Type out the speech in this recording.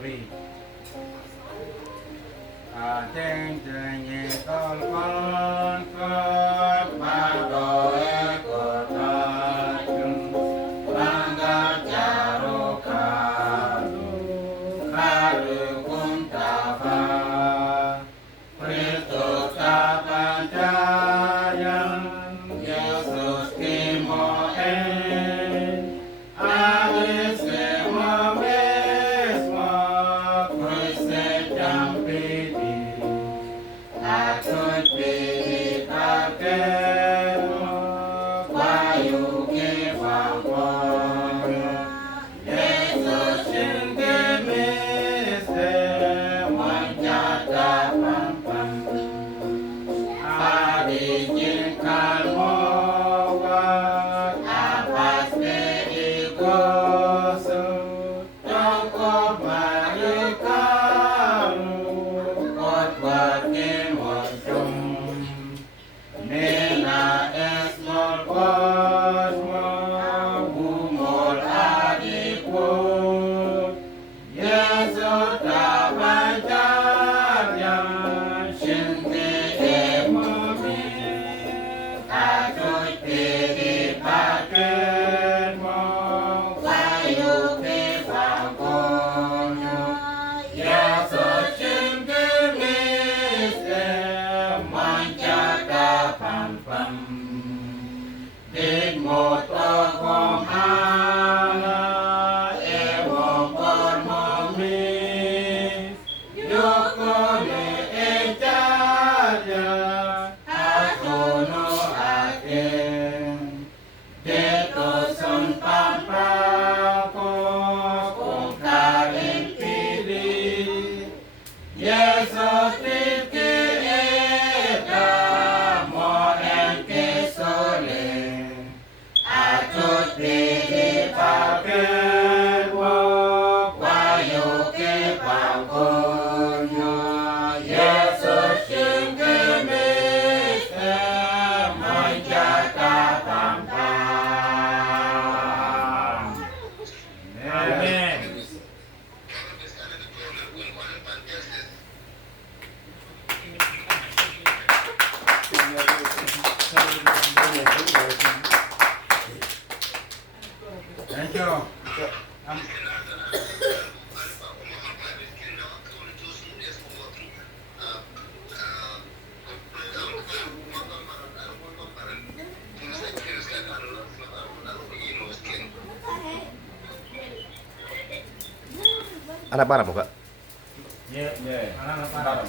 three. Cheng cheng ye tol con ba do e ko ta chung banga jaro karu kun ta pa Presto ta pancayan Yesus kimo Agese mo mesmo Christe jampiti Atut piti pakemo Bayu ke pampono Yesus shinke mese Manjata pampam Adi jingkan mo Apas me ikoso Toko marikamu Kot wakin wajum Nena esmol kosmo Bumol adikwo Yesus tabancarya Shinti emomi Atut pidi paket mo Bayu ke pagonyo Yesus shinti mise Manjata pampam Dik moto kong ana Ewo kon momis Yoko ne ejaja Asono aken Deto son pampako Kong kain pili Yesus tiki eta Mo enke sole Atut pili paket mo Wayo ke pagonyo Yesus shinke miste Manjata pampam Amen. Thank you. Anak barang buka. Yeah, anak-anak.